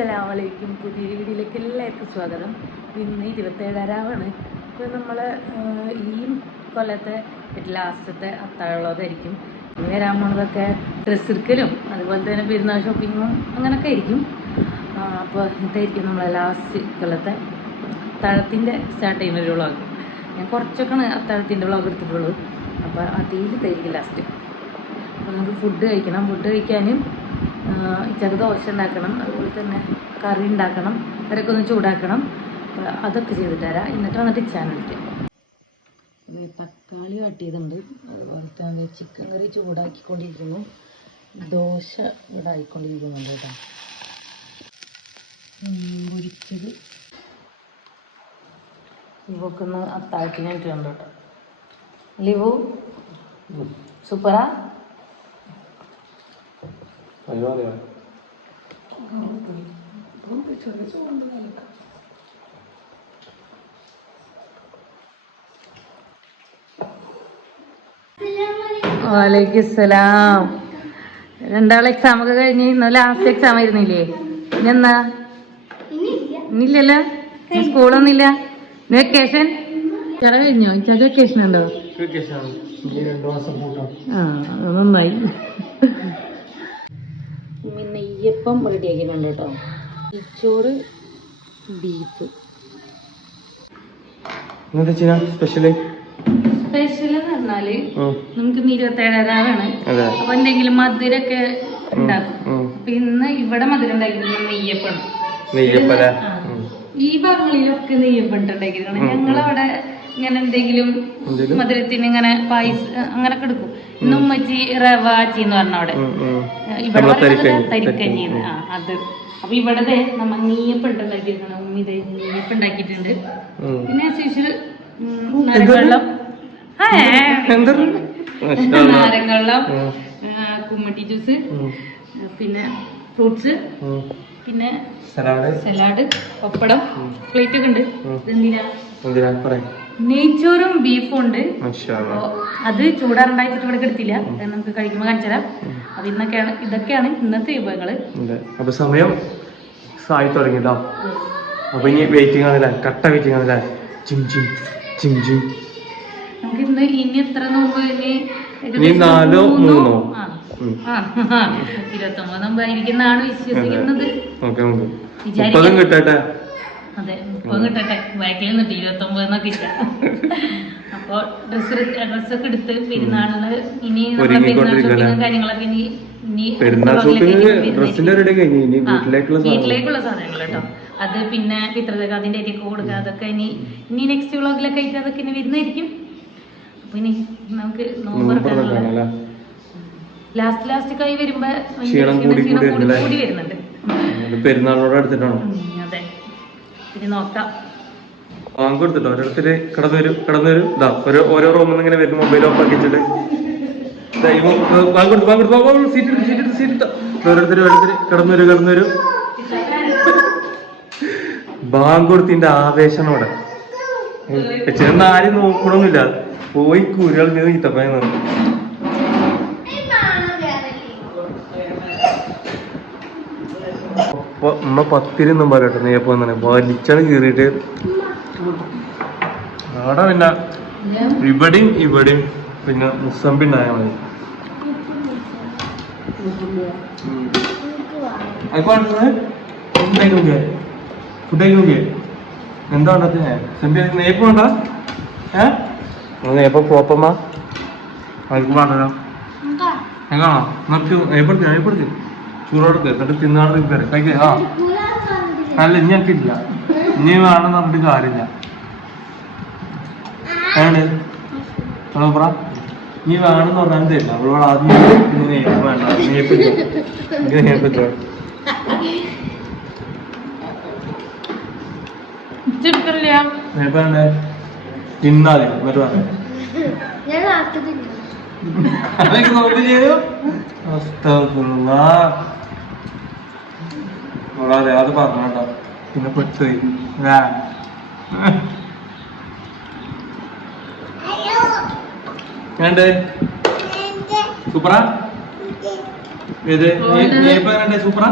അസ്സലാമലൈക്കും. പുതിയ വീഡിയോയിലേക്ക് എല്ലാവർക്കും സ്വാഗതം. ഇന്ന് 27 ഇപ്പോൾ നമ്മൾ ഈ കൊല്ലത്തെ ലാസ്റ്റത്തെ അത്താഴമുള്ളതായിരിക്കും. ഇനി വരാൻ പോണതൊക്കെ ഡ്രസ്സ് എടുക്കലും അതുപോലെ തന്നെ പെരുന്നാൾ ഷോപ്പിങ്ങും അങ്ങനെയൊക്കെ ആയിരിക്കും. അപ്പോൾ ഇതായിരിക്കും നമ്മളെ ലാസ്റ്റ് കൊല്ലത്തെ അത്താഴത്തിൻ്റെ സ്റ്റാർട്ട് ചെയ്യുന്ന ഒരു വ്ളോഗ്. ഞാൻ കുറച്ചൊക്കെയാണ് അത്താഴത്തിൻ്റെ വ്ളോഗ് എടുത്തിട്ടുള്ളൂ. അപ്പോൾ അതിൽ ഇതായിരിക്കും ലാസ്റ്റ്. അപ്പോൾ നമുക്ക് ഫുഡ് കഴിക്കണം. ഫുഡ് കഴിക്കാനും ചെറു ദോശ ഉണ്ടാക്കണം, അതുപോലെ തന്നെ കറി ഉണ്ടാക്കണം, കറിയൊക്കെ ഒന്ന് ചൂടാക്കണം. അതൊക്കെ ചെയ്തിട്ട് തരാം. എന്നിട്ട് വന്നിട്ട് ചാനലിക്കാം. തക്കാളി കാട്ടിയതുണ്ട്, അതുപോലെ തന്നെ ചിക്കൻ കറി ചൂടാക്കിക്കൊണ്ടിരിക്കുന്നു, ദോശ ഇവിടെ ആയിക്കൊണ്ടിരിക്കുന്നുണ്ട് കേട്ടോ. പൊരിച്ചത് ഇവക്കൊന്ന് അത്താഴത്തിനായിട്ടുണ്ട് കേട്ടോ. ലിവു സൂപ്പറാ. വാലൈക്കും സലാം. രണ്ടാളെ എക്സാം ഒക്കെ കഴിഞ്ഞ് ഇന്ന് ലാസ്റ്റ് എക്സാം ആയിരുന്നില്ലേ? ഇന്നെന്നാ? ഇന്നില്ലല്ലോ, സ്കൂളൊന്നുമില്ല. വെക്കേഷൻ കഴിഞ്ഞോ? ഇച്ചാക്ക് വെക്കേഷൻ ഉണ്ടോ? അത് നന്നായി. നെയ്യപ്പം റെഡി ആക്കിയിട്ടുണ്ട് കേട്ടോ. ചോറ്, ബീഫ്. സ്പെഷ്യൽ എന്ന് പറഞ്ഞാല് നമുക്ക് 27 അപ്പൊ എന്തെങ്കിലും മധുരൊക്കെ ഉണ്ടാക്കും. അപ്പൊ ഇന്ന് ഇവിടെ മധുരം ഉണ്ടാക്കിയിട്ടുണ്ട്, നെയ്യപ്പാണ്. ഈ ഭാഗങ്ങളിലൊക്കെ നെയ്യപ്പം ഉണ്ടാക്കിയിരിക്കണം. ഞങ്ങളവിടെ ഇങ്ങനെ എന്തെങ്കിലും മധുരത്തിന് ഇങ്ങനെ പായസം അങ്ങനൊക്കെ എടുക്കും. ഇന്ന് ഉമ്മച്ചി റവ ആച്ചി എന്ന് പറഞ്ഞ അവിടെ, ഇവിടെ തരിക്കഞ്ഞി. അത് അപ്പൊ ഇവിടെ നമ്മ നെയ്യപ്പം ഉണ്ടാക്കിയിരിക്കണം. ഉമ്മി നെയ്യപ്പം ഉണ്ടാക്കിയിട്ടുണ്ട്. പിന്നെ നാരങ്ങവെള്ളം, നാരങ്ങവെള്ളം, കുമ്മട്ടി ജ്യൂസ്, പിന്നെ ഫ്രൂട്ട്സ്, പിന്നെ സലാഡ്, പപ്പടം, പ്ലേറ്റ് ഒക്കെ ഉണ്ട്. നെയ്ച്ചോറും ബീഫും ഉണ്ട്. അത് ചൂടാറുണ്ടായിട്ട് ഇവിടെ എടുത്തില്ല, നമുക്ക് കഴിക്കുമ്പോൾ കാണിച്ചുതരാം. അപ്പൊ ഇതൊക്കെയാണ് ഇന്നത്തെ വിഭവങ്ങള്. അപ്പൊ സമയം ആയി തുടങ്ങിയതാ. അപ്പൊ ഇനി വെയിറ്റിംഗ് ആണല്ലേ, കട്ട വെയിറ്റിംഗ് ആണല്ലേ. നമുക്ക് ഇനി എത്ര നോമ്പ്? ഇനി 4 3 29 നോമ്പായിരിക്കുന്നാണ് വിശ്വസിക്കുന്നത്. കിട്ടട്ടെ. അതെ, 30 കിട്ടട്ടെ. ബാക്കിൽ നിന്നിട്ട് 29 എന്നൊക്കെ ഇല്ല. അപ്പൊ ഡ്രസ്സൊക്കെ എടുത്ത് പെരുന്നാളിന് ഇനി നമ്മുടെ പെരുന്നാൾ ഷോപ്പിങ്ങും കാര്യങ്ങളൊക്കെ വീട്ടിലേക്കുള്ള സാധനങ്ങൾ കേട്ടോ. അത് പിന്നെ പിതൃതക്ക് അതിൻ്റെ അരിയൊക്കെ കൊടുക്കുക. അതൊക്കെ ഇനി നെക്സ്റ്റ് വ്ളോഗിലൊക്കെ ആയിട്ട് അതൊക്കെ ഇനി വരുന്നതായിരിക്കും. അപ്പൊ ഇനി നമുക്ക് നോമ്പറക്കാനുള്ള ലാസ്റ്റ് കൈ വരുമ്പോ കൂടി വരുന്നുണ്ട്. പെരുന്നാളോട് അടുത്തിട്ടാണോ? അതെ, പിന്നെ നോക്കാം. കൊടുത്തിട്ടോ ഓരോരുത്തര് കടന്നുവരും. ഓരോ റൂമിൽ നിന്ന് ഇങ്ങനെ വരും, മൊബൈൽ ഓഫ് ആക്കി വെച്ചിട്ട് ഓരോരുത്തര് കടന്നുവരും. ബാങ്ക് കൊടുത്തിന്റെ ആവേശനോടെ ചെന്ന് ആരും നോക്കണമെന്നില്ല, പോയി കുരുകൾ ഈത്തപ്പന. ഉമ്മ 10 ഒന്നും പറയട്ടെ, നെയ്യപ്പം തന്നെ വലിച്ചാണ് കീറിയിട്ട് അവിടെ. പിന്നെ ഇവിടെയും പിന്നെ മുസമ്പി ഉണ്ടായാൽ മതി. ഫുഡ് എന്താ നെയ്യപ്പം വേണ്ട? നെയ്യപ്പം പോപ്പമ്മ അതിക്ക് വേണ്ടല്ലോ. എങ്ങാണോ നമുക്ക് നെയ്യപ്പെടുത്തി ചൂടോടത്ത് എന്നിട്ട് തിന്നാണ്ട് കഴിക്കേ. അല്ല, ഇനി എനിക്കില്ല. ഇനി വേണമെന്ന് പറഞ്ഞിട്ട് കാര്യമില്ല. നീ വേണമെന്ന് പറഞ്ഞാലും തരില്ല. അവളോട് ആദ്യം നെയ്യപ്പം വേണ്ട, നെയ്യപ്പറ്റോ നെയ്യപ്പേ തിന്നാതി എന്നിട്ട് പറഞ്ഞു നോട്ട് ചെയ്തു. അതെ, അത് പറഞ്ഞോ. പിന്നെ പെട്ടുപോയി. സൂപ്പറാ. ഏത് നെയ്യപ്പം സൂപ്പറാ?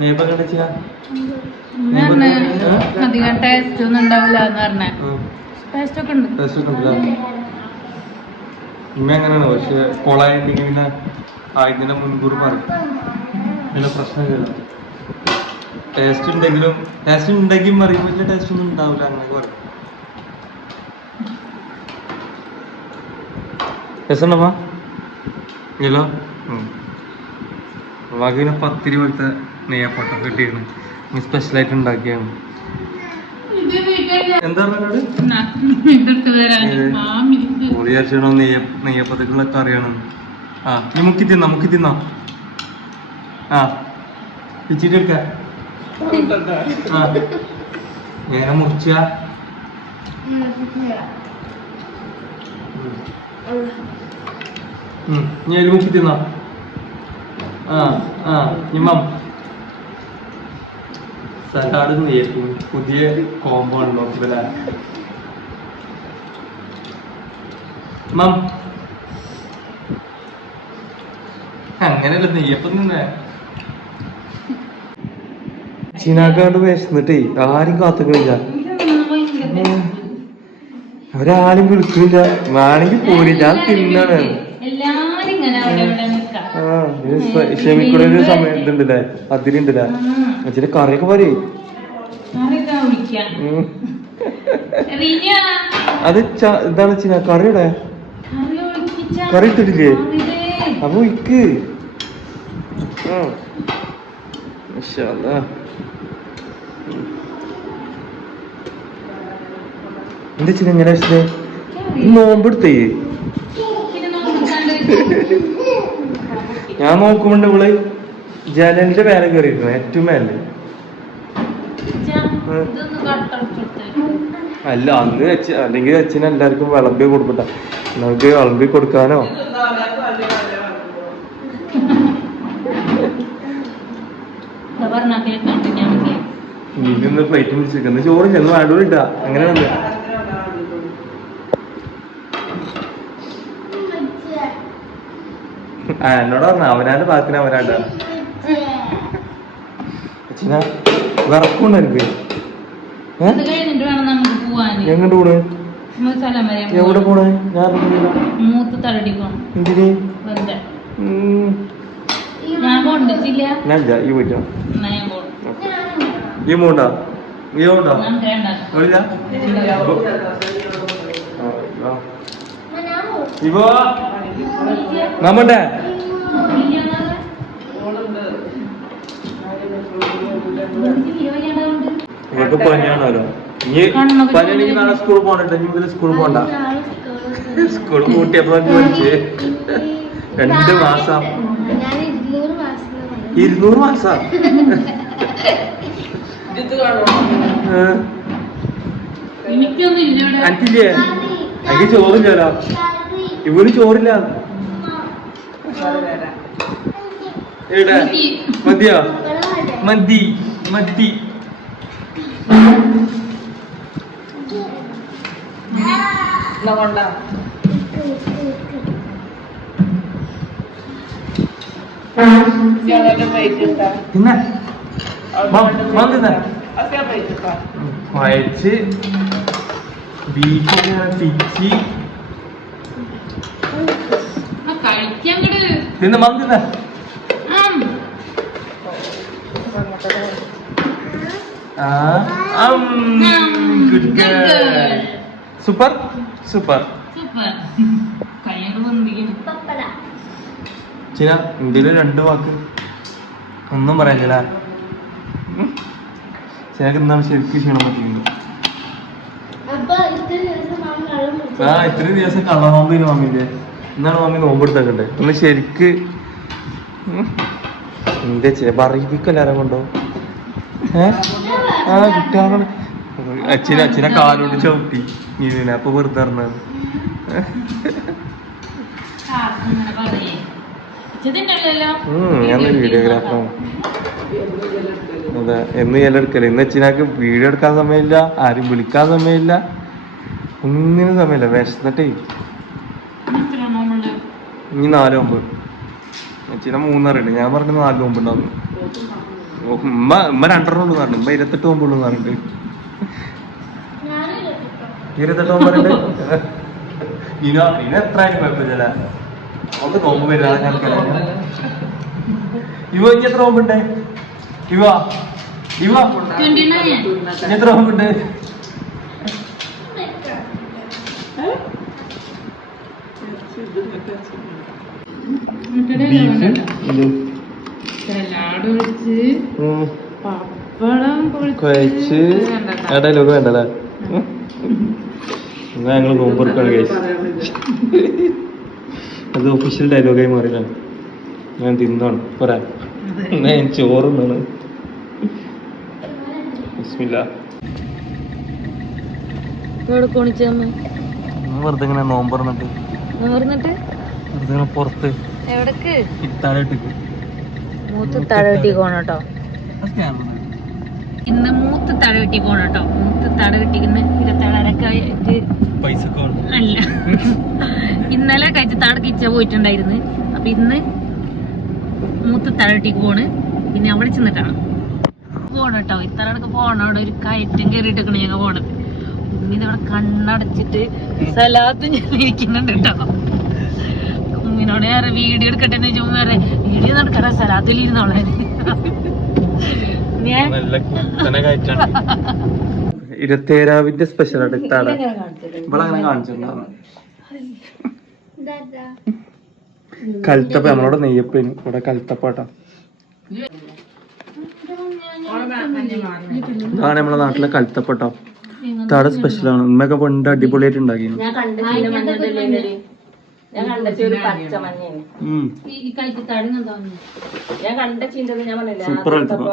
നെയ്യപ്പം കണ്ട ചെയ്യാ അധികം ടേസ്റ്റ് ഒന്നും ഉണ്ടാവില്ല എന്ന് പറഞ്ഞ ടേസ്റ്റ് ഒക്കെ ഉണ്ട്. ടേസ്റ്റ് ഒക്കെ ഉണ്ടല്ലോ. ഇമ്മ അങ്ങനെയാണ്. പക്ഷെ കൊളായിട്ടുണ്ടെങ്കിൽ പിന്നെ ആയതിനെ മുൻകൂർ പറയും. പിന്നെ പ്രശ്നമില്ല. ടേസ്റ്റ് ഉണ്ടെങ്കിൽ പറയും വലിയ ടേസ്റ്റ് ഒന്നും ഉണ്ടാവില്ല അങ്ങനെ പറയും. രസമുണ്ടമ്മ ഇല്ലോ വകയിലെ പത്തിരി പോലത്തെ നെയ്യപ്പൊട്ടം കിട്ടിയിരുന്നു. നീ സ്പെഷ്യലായിട്ട് ഉണ്ടാക്കിയാണ്. എന്താ വിചാരിച്ചോ നെയ്യപ്പത്തേക്കുള്ള കറിയാണ്. ആ നീ മുക്കി തിന്നാ ആ പിച്ചിട്ട് എടുക്ക. ആ എങ്ങനെ മുറിച്ച നീ അതിൽ മുക്കി തിന്നാ. ആ ആ ഇമ്മം സലാഡ് നെയ്യപ്പം പുതിയ കോംബോ ഉണ്ടോ ഇവല മം അങ്ങനെയല്ല നെയ്യപ്പം തന്നെ ചീനാക്കാണ്ട് വിശന്നിട്ടേ ആരും കാത്തുകളില്ല. ഒരാളും വിളിക്കില്ല. വേണമെങ്കിൽ പോരി ഞാൻ തിന്നാണ്. ക്ഷമിക്കണ ഒരു സമയം ഇതുണ്ടല്ലേ അതിരുണ്ടല്ലേ അച്ഛന്റെ കറിയൊക്കെ പോരേ. അത് ഇതാണ് ചീന കറിയുടെ കറി ഇട്ടിട്ടില്ലേ അപ്പൊ ഇക്ക് എന്താ ചില എങ്ങനെ നോമ്പെടുത്തേ ഞാൻ നോക്കുമ്പോണ്ട് ഇവള് ജനലിന്റെ മേലെ കയറിയിരുന്നു ഏറ്റവും മേലെ. അല്ല അന്ന് വെച്ച് അല്ലെങ്കിൽ അച്ഛന് എല്ലാവർക്കും വിളമ്പി കൊടുക്കട്ട നമുക്ക് വിളമ്പി കൊടുക്കാനോ. ഇന്ന് പ്ലേറ്റ് പിടിച്ചിരിക്കുന്നു ചോറ് ചെന്ന് വേണ്ടൂരിട്ട അങ്ങനെയാണല്ലോ. ആ എന്നോട് പറഞ്ഞ അവനാന്റെ പാത്തിന് അവനാണ്ട അച്ഛനാ വിറക്കുണ്ട് എനിക്ക്. എങ്ങോട്ട് പോണേ എവിടെ പോണേ ഞാൻ എന്തിന് ഞാൻ ഈ പോയിട്ടോ ഈ പോണ്ടാ ഈ പോണ്ടാ ഇവോ നമ്മണ്ടേ ഇവർക്ക് പനിയാണല്ലോ. ഇനി പനിയാണെങ്കിൽ നാളെ സ്കൂളിൽ പോകണ്ട. ഇനി മുതൽ സ്കൂളിൽ പോകണ്ട. സ്കൂൾ കൂട്ടിയപ്പോ ചോദിച്ച് 2 മാസം 200 മാസം എനിക്കില്ലേ എനിക്ക് ചോറില്ലല്ലോ. ഇവന് ചോറില്ല. എവിടെ മതിയോ മതി മതി വയച്ച് ബീഫ് പിച്ചി തിന്ന് മന്തിന്ന സൂപ്പർ സൂപ്പർ ചില ഇന്ത്യയില് 2 വാക്ക് ഒന്നും പറയാൻ ചില ചിലക്ക് എന്താണ് ശരിക്കും ക്ഷീണം പറ്റിയിട്ടുണ്ട്. ആ ഇത്രയും ദിവസം കള്ളനോമ്പിന് മമ്മിന്റെ എന്നാണ് മമ്മി നോമ്പെടുത്തേക്കണ്ടേ ഒന്ന് ശരിക്ക് എന്റെ പറയിപ്പിക്കല്ലാരും കൊണ്ടോ ആ കുട്ടികളെ അച്ഛനെ കാലോട് ചവിട്ടി നീന അപ്പൊ വെറുതെ ഇറങ്ങാണ്. ഞാനൊരു വീഡിയോഗ്രാഫറാണ്. അതെ എന്ന് ഞാൻ എടുക്കല്. ഇന്ന് അച്ഛനാക്ക് വീഡിയോ എടുക്കാൻ സമയമില്ല, ആരും വിളിക്കാൻ സമയമില്ല, ഒന്നിനും സമയമില്ല. വിശന്നിട്ടേ ഇനി 4 നോമ്പ് അച്ഛനെ 3 അറിയണ്ട. ഞാൻ പറഞ്ഞ 4 നോമ്പ് ഉണ്ടാവുന്നു. ഉമ്മ 2 ഉള്ളു പറഞ്ഞു. ഉമ്മ 28 നോമ്പുള്ളൂ പറഞ്ഞിട്ട്. 28 നോമ്പ് പറഞ്ഞിട്ട് ഇന എത്ര ആയാലും കുഴപ്പമില്ല. നമുക്ക് നോമ്പ് വരാതെ ഇവ ഇനി എത്ര നോമ്പുണ്ട്? ഇവ എത്ര നോമ്പുണ്ട്? സലാഡ് വെച്ച് പപ്പടം കഴിച്ച് ഡയലോഗ് വേണ്ടല്ലേ? ഞങ്ങൾ നോമ്പെടുക്കാണ് കഴിച്ച്. അത് ഒഫീഷ്യൽ ഡയലോഗായി മാറിയില്ല. ഞാൻ തിന്നാണ് പറയാം. ഞാൻ ചോറുന്നാണ്. വെറുതെ ഇങ്ങനെ നോമ്പറന്നിട്ട് വെറുതെ ഇങ്ങനെ പുറത്ത് ഇത്താഴട്ടിക്ക് മൂത്ത് തടവെട്ടി പോണട്ടോ. ഇന്ന് മൂത്ത് തടവെട്ടി പോണട്ടോ. മൂത്ത് തടവെട്ടിക്കുന്ന 27 പൈസ അല്ല, ഇന്നലെ കഴിച്ച് താട് കിച്ച പോയിട്ടുണ്ടായിരുന്നു. അപ്പൊ ഇന്ന് മൂത്ത് തടവെട്ടിക്ക് പോണ്. പിന്നെ അവിടെ ചെന്നിട്ടാണ് പോണട്ടോ. ഇത്തറടക്ക് പോണ അവിടെ ഒരു കയറ്റം കയറിയിട്ടൊക്കെയാണ് ഞങ്ങൾ പോണത്. ഉമ്മിനവിടെ കണ്ണടച്ചിട്ട് സലാത്ത് ഞാൻ ഇരിക്കുന്നുണ്ട് കേട്ടോ. ഉമ്മിനോട് ഞാൻ വീഡിയോ എടുക്കട്ടെ എന്ന് ചോദിച്ചു. വേറെ വീഡിയോ നടക്കട്ടെ, സലാത്തിൽ ഇരുന്നോളെ. ഞാൻ 27 സ്പെഷ്യൽ ആയിട്ട് ഇത്താടെ ഇവളങ്ങനെ കാണിച്ചിട്ടുണ്ടായിരുന്നു. കൽത്തപ്പ നമ്മളോട് നെയ്യപ്പേന് ഇവിടെ കൽത്തപ്പാട്ടാ. ഇതാണ് നമ്മളെ നാട്ടിലെ കൽത്തപ്പട്ടോ. ഇത്താടെ സ്പെഷ്യലാണ്. ഉമ്മയൊക്കെ പണ്ട് അടിപൊളിയായിട്ട് ഉണ്ടാക്കി. സൂപ്പർ കൽത്തപ്പ.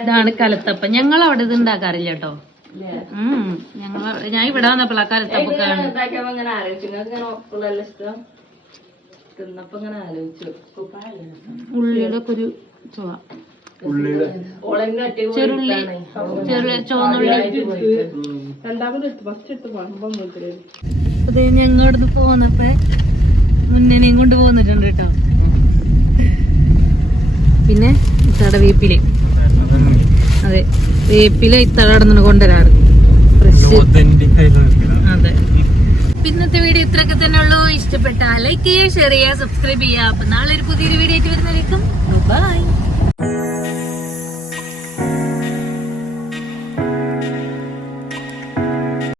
ഇതാണ് കലത്തപ്പ. ഞങ്ങൾ അവിടെ ഇത് ഉണ്ടാക്കാറില്ല കേട്ടോ. ഞാൻ ഇവിടെ വന്നപ്പോഴാ കലത്തപ്പൊക്കെ ഉള്ളിയുടെ ഒക്കെ ഒരു ചുവ, ചെറുള്ളി, ചുവന്നുള്ളി. അതെ, ഞങ്ങൾ ഇവിടുന്ന് പോന്നപ്പോ മുന്നേനെയും കൊണ്ട് പോന്നിട്ടുണ്ട് കേട്ടോ. പിന്നെ ഇത്തട വേപ്പില. അതെ, വേപ്പില ഇത്തട അവിടെ കൊണ്ടുവരാറ്. അതെ. ഇന്നത്തെ വീഡിയോ ഇത്രയൊക്കെ തന്നെ ഉള്ളൂ. ഇഷ്ടപ്പെട്ട ലൈക്ക് ചെയ്യുക, ഷെയർ ചെയ്യുക, സബ്സ്ക്രൈബ് ചെയ്യുക. അപ്പൊ നാളെ ഒരു പുതിയൊരു വീഡിയോ ആയിട്ട് വരുന്നതായിരിക്കും. ബൈ.